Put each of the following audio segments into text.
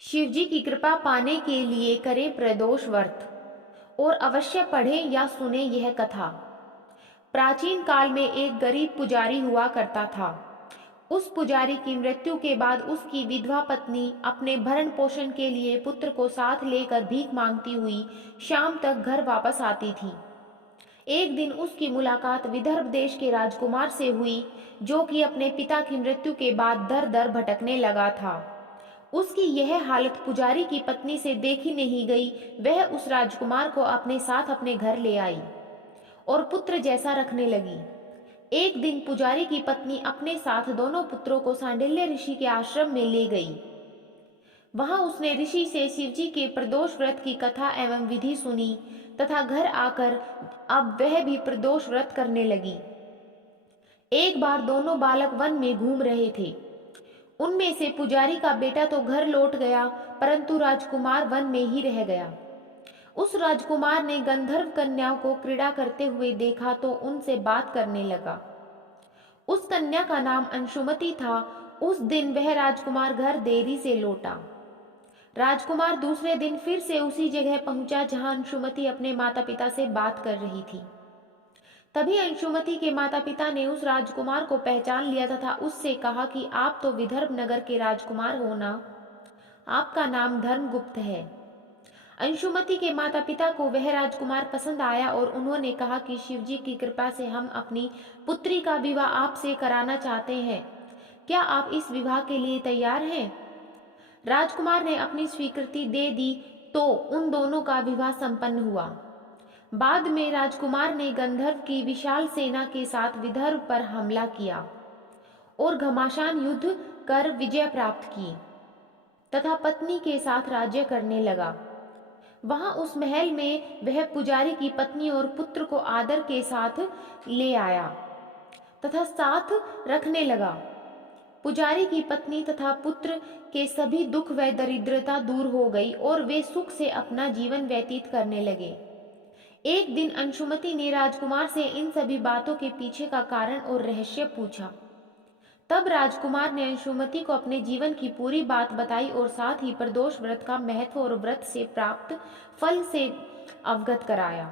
शिवजी की कृपा पाने के लिए करें प्रदोष व्रत और अवश्य पढ़ें या सुने यह कथा। प्राचीन काल में एक गरीब पुजारी हुआ करता था। उस पुजारी की मृत्यु के बाद उसकी विधवा पत्नी अपने भरण पोषण के लिए पुत्र को साथ लेकर भीख मांगती हुई शाम तक घर वापस आती थी। एक दिन उसकी मुलाकात विदर्भ देश के राजकुमार से हुई, जो कि अपने पिता की मृत्यु के बाद दर दर भटकने लगा था। उसकी यह हालत पुजारी की पत्नी से देखी नहीं गई। वह उस राजकुमार को अपने साथ अपने घर ले आई और पुत्र जैसा रखने लगी। एक दिन पुजारी की पत्नी अपने साथ दोनों पुत्रों को सांडिल्य ऋषि के आश्रम में ले गई। वहां उसने ऋषि से शिवजी के प्रदोष व्रत की कथा एवं विधि सुनी तथा घर आकर अब वह भी प्रदोष व्रत करने लगी। एक बार दोनों बालक वन में घूम रहे थे। उनमें से पुजारी का बेटा तो घर लौट गया, परंतु राजकुमार वन में ही रह गया। उस राजकुमार ने गंधर्व कन्याओं को क्रीड़ा करते हुए देखा तो उनसे बात करने लगा। उस कन्या का नाम अंशुमति था। उस दिन वह राजकुमार घर देरी से लौटा। राजकुमार दूसरे दिन फिर से उसी जगह पहुंचा जहां अंशुमति अपने माता पिता से बात कर रही थी। तभी अंशुमति के माता पिता ने उस राजकुमार को पहचान लिया तथा उससे कहा कि आप तो विदर्भ नगर के राजकुमार हो ना, आपका नाम धर्मगुप्त है। अंशुमति के माता पिता को वह राजकुमार पसंद आया और उन्होंने कहा कि शिवजी की कृपा से हम अपनी पुत्री का विवाह आपसे कराना चाहते हैं। क्या आप इस विवाह के लिए तैयार हैं? राजकुमार ने अपनी स्वीकृति दे दी तो उन दोनों का विवाह संपन्न हुआ। बाद में राजकुमार ने गंधर्व की विशाल सेना के साथ विदर्भ पर हमला किया और घमासान युद्ध कर विजय प्राप्त की तथा पत्नी के साथ राज्य करने लगा। वहां उस महल में वह पुजारी की पत्नी और पुत्र को आदर के साथ ले आया तथा साथ रखने लगा। पुजारी की पत्नी तथा पुत्र के सभी दुख व दरिद्रता दूर हो गई और वे सुख से अपना जीवन व्यतीत करने लगे। एक दिन अंशुमति ने राजकुमार से इन सभी बातों के पीछे का कारण और रहस्य पूछा। तब राजकुमार ने अंशुमति को अपने जीवन की पूरी बात बताई और साथ ही प्रदोष व्रत का महत्व और व्रत से प्राप्त फल से अवगत कराया।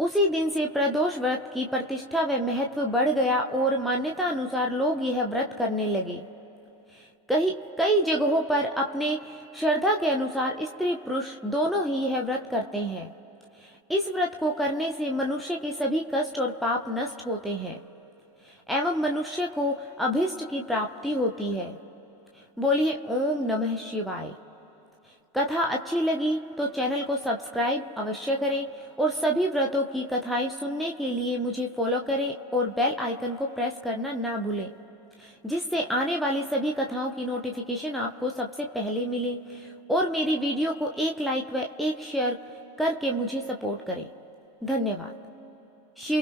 उसी दिन से प्रदोष व्रत की प्रतिष्ठा व महत्व बढ़ गया और मान्यता अनुसार लोग यह व्रत करने लगे। कई जगहों पर अपने श्रद्धा के अनुसार स्त्री पुरुष दोनों ही यह व्रत करते हैं। इस व्रत को करने से मनुष्य के सभी कष्ट और पाप नष्ट होते हैं एवं मनुष्य को अभीष्ट की प्राप्ति होती है। बोलिए ओम नमः शिवाय। कथा अच्छी लगी तो चैनल को सब्सक्राइब अवश्य करें और सभी व्रतों की कथाएं सुनने के लिए मुझे फॉलो करें और बेल आइकन को प्रेस करना ना भूलें, जिससे आने वाली सभी कथाओं की नोटिफिकेशन आपको सबसे पहले मिले। और मेरी वीडियो को एक लाइक व एक शेयर करके मुझे सपोर्ट करें। धन्यवाद।